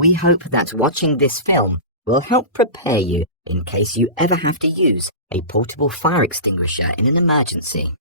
We hope that watching this film will help prepare you in case you ever have to use a portable fire extinguisher in an emergency.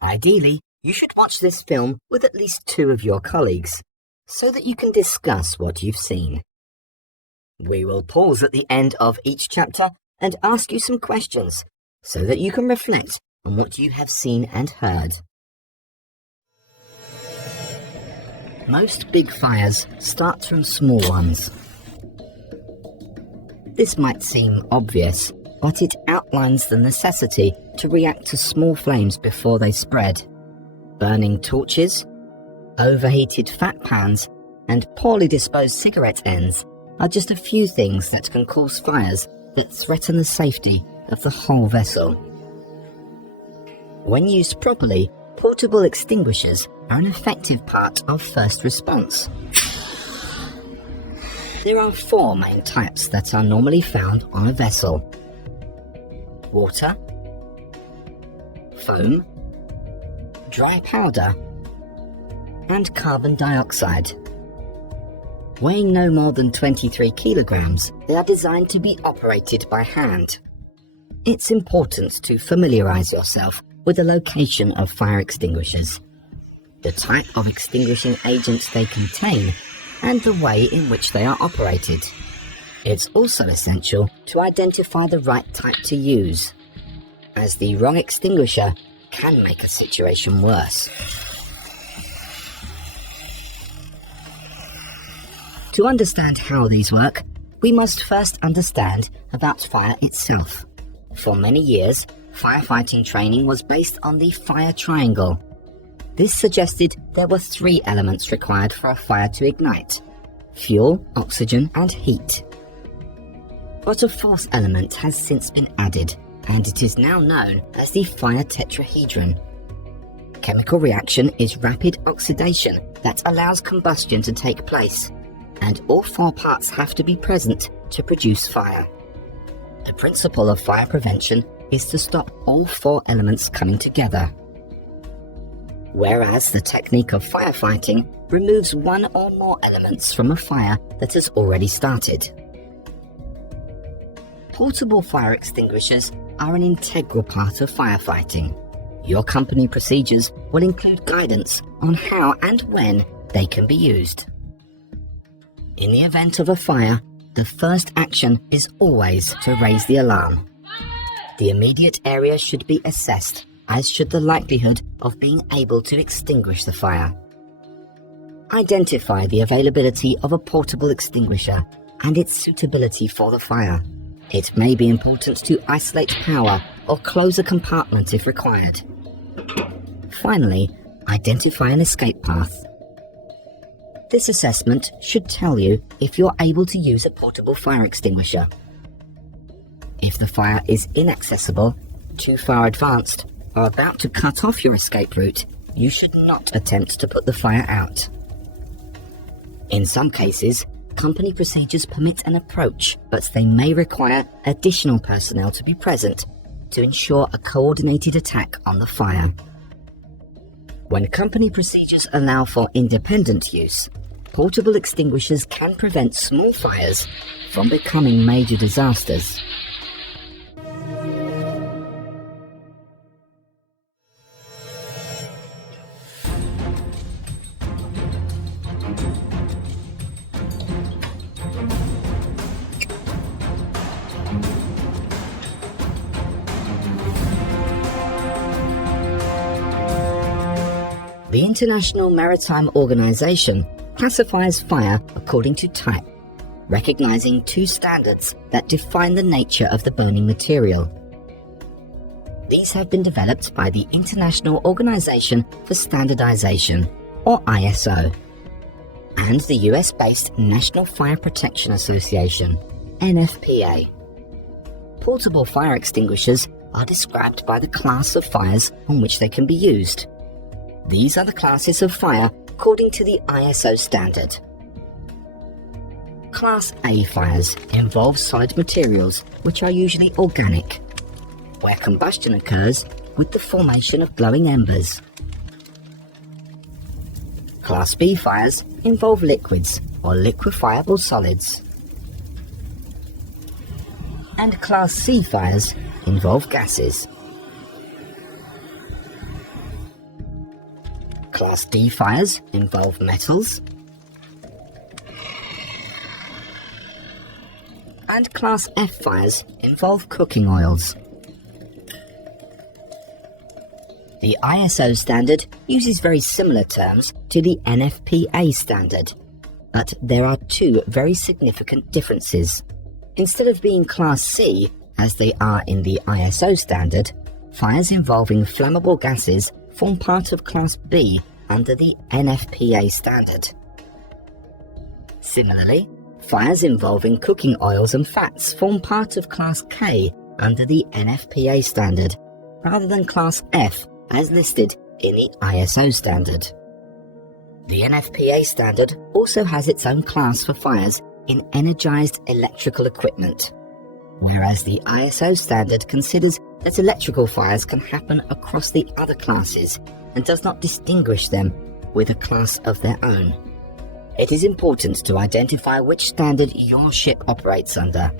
Ideally, you should watch this film with at least 2 of your colleagues, so that you can discuss what you've seen. We will pause at the end of each chapter and ask you some questions, so that you can reflect on what you have seen and heard. Most big fires start from small ones. This might seem obvious, but it outlines the necessity to react to small flames before they spread. Burning torches, overheated fat pans, and poorly disposed cigarette ends are just a few things that can cause fires that threaten the safety of the whole vessel. When used properly, portable extinguishers are an effective part of first response. There are 4 main types that are normally found on a vessel: water, foam, dry powder, and carbon dioxide. Weighing no more than 23 kilograms, they are designed to be operated by hand. It's important to familiarize yourself with the location of fire extinguishers, the type of extinguishing agents they contain, and the way in which they are operated. It's also essential to identify the right type to use, as the wrong extinguisher can make a situation worse. To understand how these work, we must first understand about fire itself. For many years, firefighting training was based on the fire triangle. This suggested there were 3 elements required for a fire to ignite: fuel, oxygen, and heat. But a 4th element has since been added, and it is now known as the fire tetrahedron. Chemical reaction is rapid oxidation that allows combustion to take place, and all 4 parts have to be present to produce fire. The principle of fire prevention is to stop all 4 elements coming together, whereas the technique of firefighting removes 1 or more elements from a fire that has already started. Portable fire extinguishers are an integral part of firefighting. Your company procedures will include guidance on how and when they can be used. In the event of a fire, the first action is always to raise the alarm. The immediate area should be assessed, as should the likelihood of being able to extinguish the fire. Identify the availability of a portable extinguisher and its suitability for the fire. It may be important to isolate power or close a compartment if required. Finally, identify an escape path. This assessment should tell you if you're able to use a portable fire extinguisher. If the fire is inaccessible, too far advanced, or about to cut off your escape route, you should not attempt to put the fire out. In some cases, company procedures permit an approach, but they may require additional personnel to be present to ensure a coordinated attack on the fire. When company procedures allow for independent use, portable extinguishers can prevent small fires from becoming major disasters. The International Maritime Organization classifies fire according to type, recognizing 2 standards that define the nature of the burning material. These have been developed by the International Organization for Standardization, or ISO, and the US-based National Fire Protection Association, NFPA. Portable fire extinguishers are described by the class of fires on which they can be used. These are the classes of fire according to the ISO standard. Class A fires involve solid materials which are usually organic, where combustion occurs with the formation of glowing embers. Class B fires involve liquids or liquefiable solids. And Class C fires involve gases. Class D fires involve metals. And Class F fires involve cooking oils. The ISO standard uses very similar terms to the NFPA standard, but there are two very significant differences. Instead of being Class C, as they are in the ISO standard, fires involving flammable gases form part of Class B under the NFPA standard. Similarly, fires involving cooking oils and fats form part of Class K under the NFPA standard, rather than Class F as listed in the ISO standard. The NFPA standard also has its own class for fires in energized electrical equipment, whereas the ISO standard considers that electrical fires can happen across the other classes and does not distinguish them with a class of their own. It is important to identify which standard your ship operates under,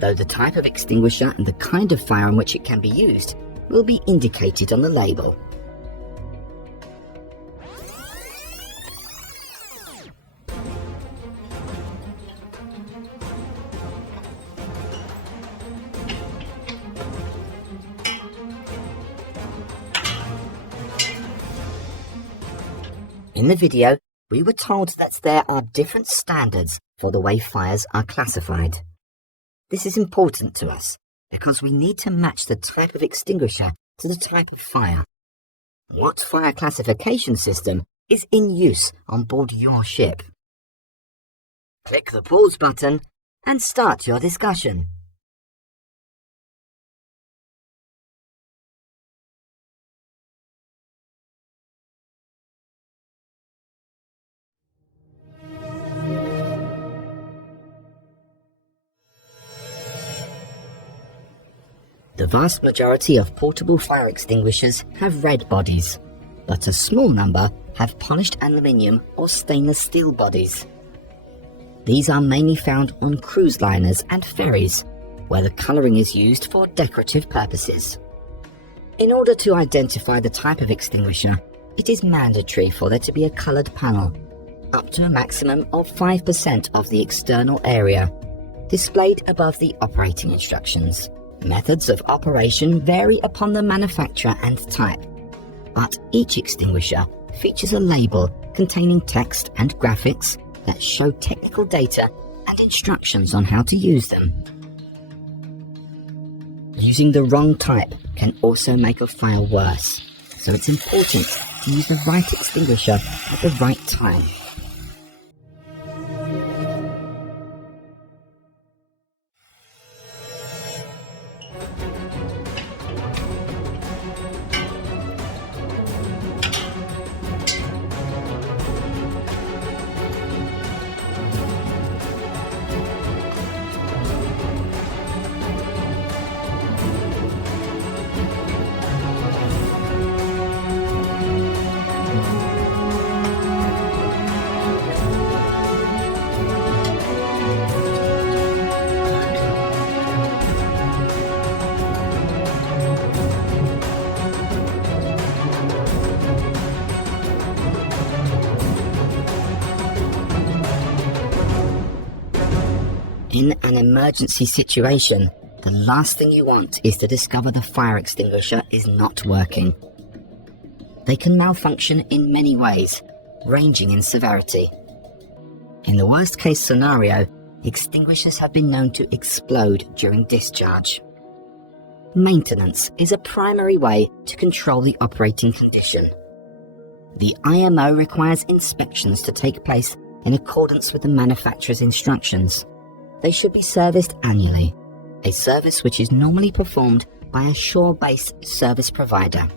though the type of extinguisher and the kind of fire in which it can be used will be indicated on the label. In the video, we were told that there are different standards for the way fires are classified. This is important to us because we need to match the type of extinguisher to the type of fire. What fire classification system is in use on board your ship? Click the pause button and start your discussion. The vast majority of portable fire extinguishers have red bodies, but a small number have polished aluminium or stainless steel bodies. These are mainly found on cruise liners and ferries, where the colouring is used for decorative purposes. In order to identify the type of extinguisher, it is mandatory for there to be a coloured panel, up to a maximum of 5% of the external area, displayed above the operating instructions. Methods of operation vary upon the manufacturer and type, but each extinguisher features a label containing text and graphics that show technical data and instructions on how to use them. Using the wrong type can also make a fire worse, so it's important to use the right extinguisher at the right time. In an emergency situation, the last thing you want is to discover the fire extinguisher is not working. They can malfunction in many ways, ranging in severity. In the worst case scenario, extinguishers have been known to explode during discharge. Maintenance is a primary way to control the operating condition. The IMO requires inspections to take place in accordance with the manufacturer's instructions. They should be serviced annually, a service which is normally performed by a shore-based service provider.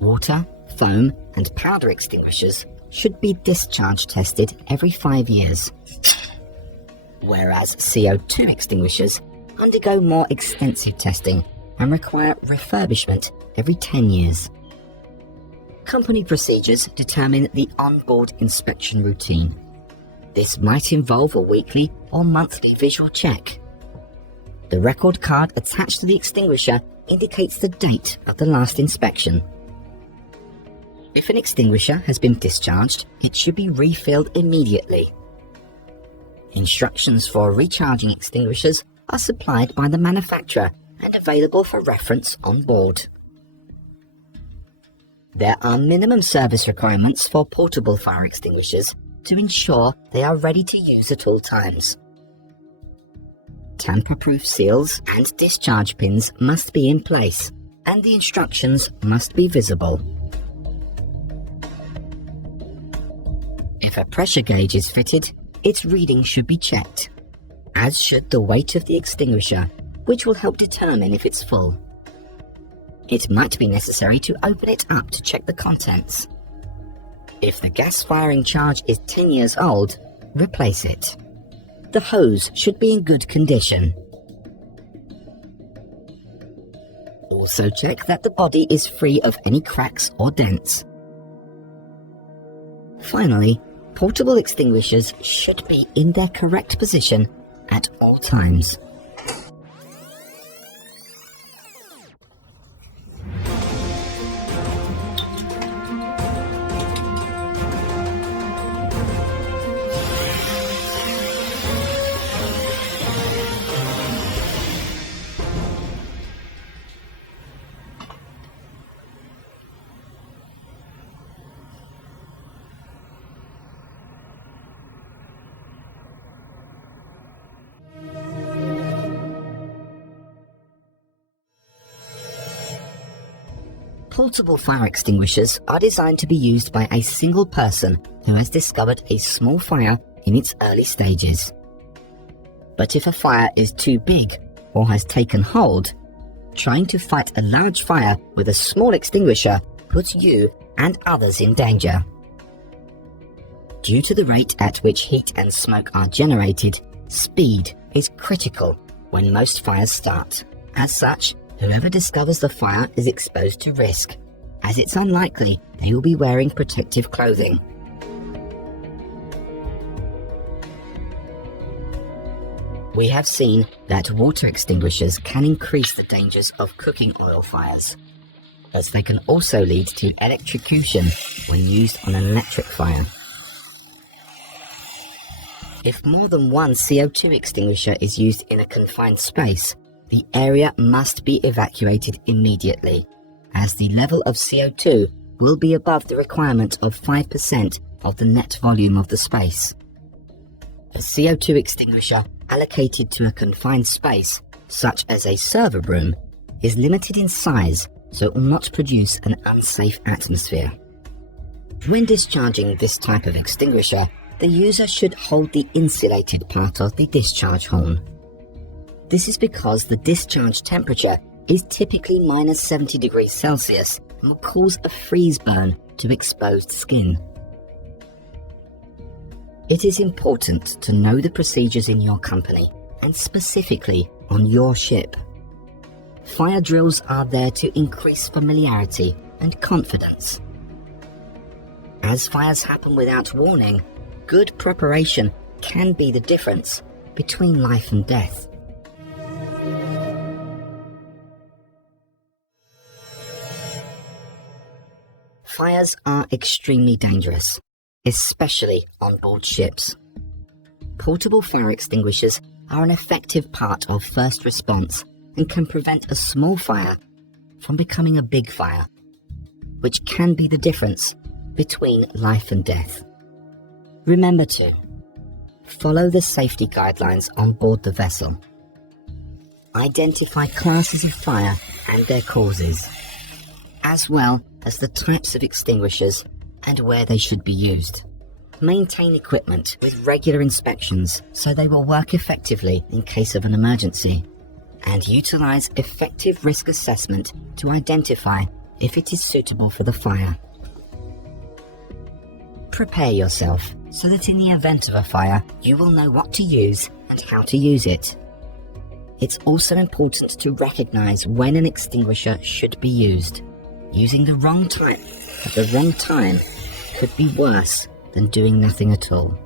Water, foam and powder extinguishers should be discharge tested every 5 years, whereas CO2 extinguishers undergo more extensive testing and require refurbishment every 10 years. Company procedures determine the onboard inspection routine. This might involve a weekly or monthly visual check. The record card attached to the extinguisher indicates the date of the last inspection. If an extinguisher has been discharged, it should be refilled immediately. Instructions for recharging extinguishers are supplied by the manufacturer and available for reference on board. There are minimum service requirements for portable fire extinguishers to ensure they are ready to use at all times. Tamper-proof seals and discharge pins must be in place, and the instructions must be visible. If a pressure gauge is fitted, its reading should be checked, as should the weight of the extinguisher, which will help determine if it's full. It might be necessary to open it up to check the contents. If the gas firing charge is 10 years old, replace it. The hose should be in good condition. Also check that the body is free of any cracks or dents. Finally, portable extinguishers should be in their correct position at all times. Portable fire extinguishers are designed to be used by a single person who has discovered a small fire in its early stages. But if a fire is too big or has taken hold, trying to fight a large fire with a small extinguisher puts you and others in danger. Due to the rate at which heat and smoke are generated, speed is critical when most fires start. As such, whoever discovers the fire is exposed to risk, as it's unlikely they will be wearing protective clothing. We have seen that water extinguishers can increase the dangers of cooking oil fires, as they can also lead to electrocution when used on an electric fire. If more than one CO2 extinguisher is used in a confined space, the area must be evacuated immediately, as the level of CO2 will be above the requirement of 5% of the net volume of the space. A CO2 extinguisher allocated to a confined space, such as a server room, is limited in size so it will not produce an unsafe atmosphere. When discharging this type of extinguisher, the user should hold the insulated part of the discharge horn. This is because the discharge temperature is typically minus 70 degrees Celsius and will cause a freeze burn to exposed skin. It is important to know the procedures in your company and specifically on your ship. Fire drills are there to increase familiarity and confidence. As fires happen without warning, good preparation can be the difference between life and death. Fires are extremely dangerous, especially on board ships. Portable fire extinguishers are an effective part of first response and can prevent a small fire from becoming a big fire, which can be the difference between life and death. Remember to follow the safety guidelines on board the vessel. Identify classes of fire and their causes, as well as the types of extinguishers and where they should be used. Maintain equipment with regular inspections so they will work effectively in case of an emergency, and utilize effective risk assessment to identify if it is suitable for the fire. Prepare yourself so that in the event of a fire, you will know what to use and how to use it. It's also important to recognize when an extinguisher should be used. Using the wrong type at the wrong time could be worse than doing nothing at all.